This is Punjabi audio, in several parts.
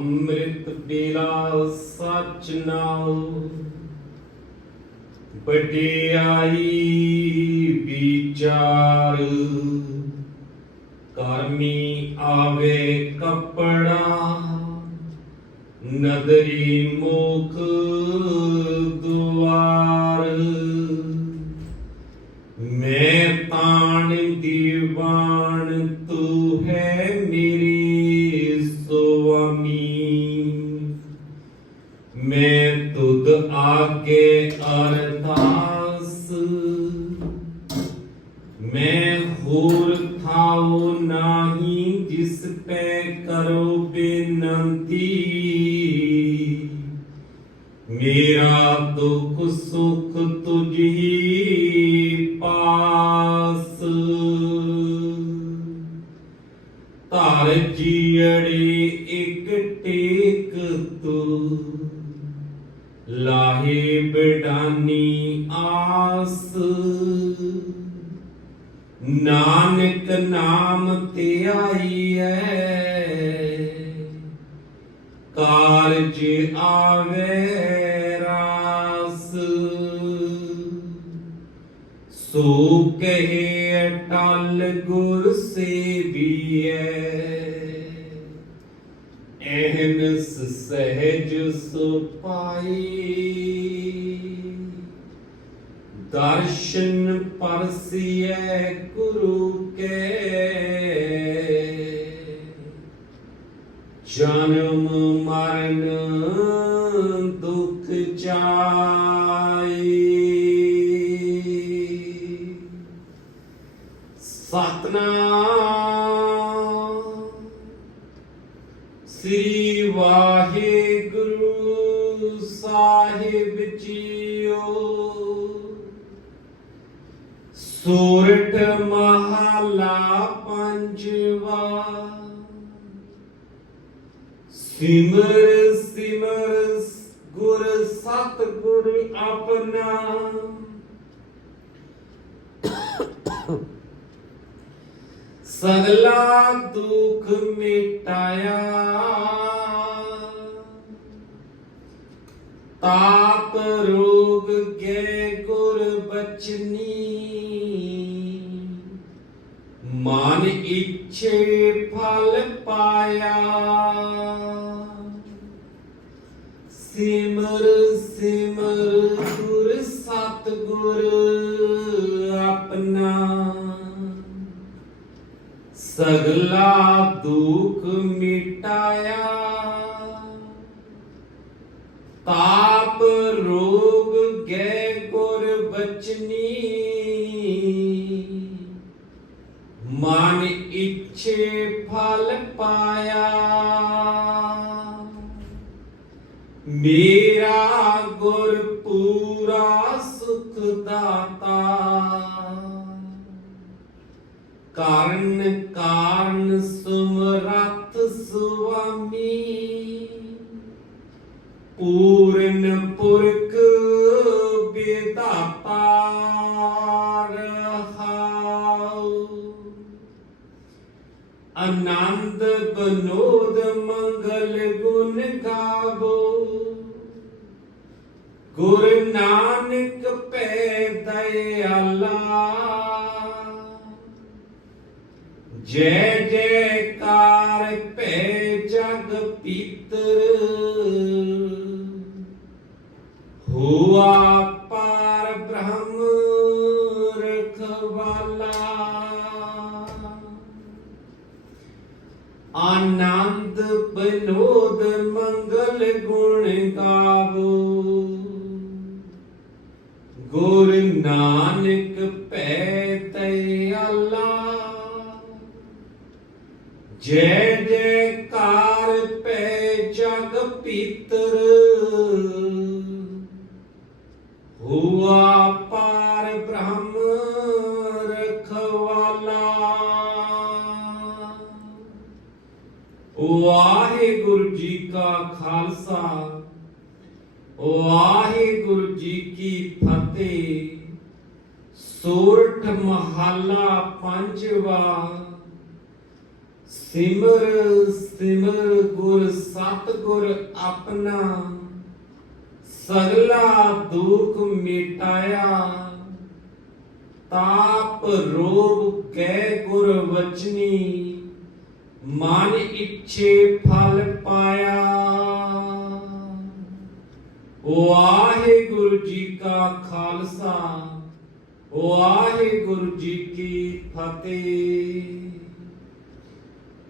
ਅੰਮ੍ਰਿਤ ਬੇਲਾ ਸਚ ਨਾਉ ਵਡਿਆਈ ਵਿਚਾਰ। ਕਰਮੀ ਆਵੇ ਕਪੜਾ ਨਦਰੀ ਮੁਖ ਦੁਆਰ। ਨਾਹੀ ਪੈ ਕਰੋ ਬੇਨੰਤੀ। ਮੇਰਾ ਦੁੱਖ ਸੁਖ ਤੁਝ ਹੀ ਪਾਸ। ਧਰ ਜੀੜੇ ਇੱਕ ਟੇਕ ਤੂੰ। ਲਾਹੇ ਬਿਡਾਨੀ ਆਸ। ਨਾਨਕ ਨਾਮ ਤੇ ਆਈ ਹੈ ਕਾਰਜ ਆਵੇ ਰਾਸ। ਸੋ ਕਹੇ ਅਟਲ ਗੁਰ ਸੇਵੀਐ। ਐਹਨਸ ਸਹਿਜ ਸੁਪਾਈ ਦਰਸ਼ਨ ਪਰਸੀਐ ਗੁਰੂ ਕੇ। ਜਨਮ ਮਰਨ ਦੁਖ ਜਾਈ ਸਤਨਾਮ ਸ੍ਰੀ ਵਾਹਿਗੁਰੂ ਸਾਹਿਬ ਜੀਓ। ਸੂਰਠ ਮਹਲਾ ਪੰਜਵਾ। ਸਿਮਰ ਸਿਮਰ ਗੁਰ ਸਤ ਗੁਰ ਆਪਣਾ। ਸਗਲਾ ਦੁਖ ਮਿਟਾਇਆ। ਤਾਪ ਰੋਗ ਗਏ। ਇੱਛੇ ਫਲ ਪਾਇਆ ਸਿਮਰ ਸਿਮਰ ਗੁਰ ਸਤ ਗੁਰ ਆਪਣਾ ਸਗਲਾ ਦੁਖ ਮਿਟਾਇਆ ਤਾਪ ਰੋਗ ਗਏ ਗੁਰ ਬਚਨੀ ਮੇਰਾ ਗੁਰ ਪੂਰਾ ਸੁਖ ਦਾਤਾ। ਕਾਰਨ ਕਾਰਨ ਸੁਮਰਤ ਸੁਆਮੀ। ਪੂਰਨ ਪੁਰਖ ਗੁਰ ਨਾਨਕ ਪੈ ਦਇਆਲਾ। ਜੈ ਜੈਕਾਰ ਭੈ ਜਗ ਪੀਤਰ। ਹੋਆ ਪਾਰ ਬ੍ਰਹਮ ਰਖਵਾਲਾ। ਆਨੰਦ ਬਨੋਦ ਮੰਗਲ ਗੁਣ ਗਾਵੋ। ਗੁਰ ਨਾਨਕ ਭੈ ਦਇਆਲਾ ਜੈ ਜੈ ਕਾਰ ਪੈ ਜਗ ਪੀਤਰ, ਹੁਆ ਪਾਰ ਬ੍ਰਹਮ ਰਖਵਾਲਾ। ਵਾਹਿਗੁਰੂ ਜੀ ਕਾ ਖਾਲਸਾ ਵਾਹਿਗੁਰੂ ਜੀ ਕੀ ਫਤਿਹ। ਸੋਰਠ ਮਹੱਲਾ ਪੰਜਵਾ। ਸਿਮਰ ਸਿਮਰ ਗੁਰ ਸਤਗੁਰ ਆਪਣਾ। ਸਗਲਾ ਦੁਖ ਮਿਟਾਇਆ। ਤਾਪ ਰੋਗ ਕੈ ਗੁਰ ਵਚਨੀ। ਮਨ ਇੱਛੇ ਫਲ ਪਾਇਆ। ਵਾਹਿਗੁਰੂ ਜੀ ਕਾ ਖਾਲਸਾ, ਵਾਹਿਗੁਰੂ ਜੀ ਕੀ ਫਤਿਹ।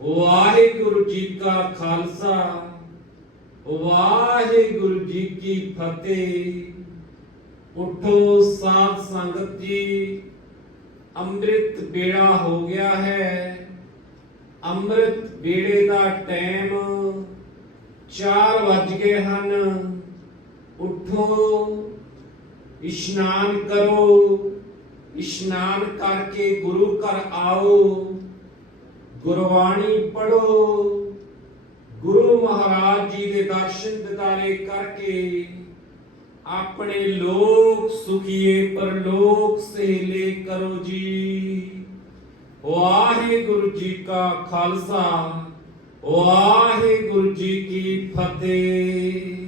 ਵਾਹਿਗੁਰੂ ਜੀ ਕਾ ਖਾਲਸਾ, ਵਾਹਿਗੁਰੂ ਜੀ ਕੀ ਫਤਿਹ। ਉਠੋ ਸਾਧ ਸੰਗਤ ਜੀ, ਅੰਮ੍ਰਿਤ ਬੇੜਾ ਹੋ ਗਿਆ ਹੈ। ਅੰਮ੍ਰਿਤ ਬੇੜੇ ਦਾ ਟਾਈਮ 4 ਵੱਜ ਗਏ ਹਨ। ਉਠੋ, ਇਸ਼ਨਾਨ ਕਰੋ, ਇਸ਼ਨਾਨ ਕਰਕੇ ਗੁਰੂ ਘਰ ਆਓ, ਗੁਰਬਾਣੀ ਪੜੋ ਗੁਰੂ ਮਹਾਰਾਜ ਜੀ ਦੇ ਦਰਸ਼ਨ ਦਿਦਾਰੇ ਕਰਕੇ ਆਪਣੇ ਲੋਕ ਸੁਖੀਏ, ਪਰਲੋਕ ਸਹੇਲੇ ਕਰੋ ਜੀ। ਵਾਹਿਗੁਰੂ ਜੀ ਕਾ ਖਾਲਸਾ, ਵਾਹਿਗੁਰੂ ਜੀ ਕੀ ਫਤਿਹ।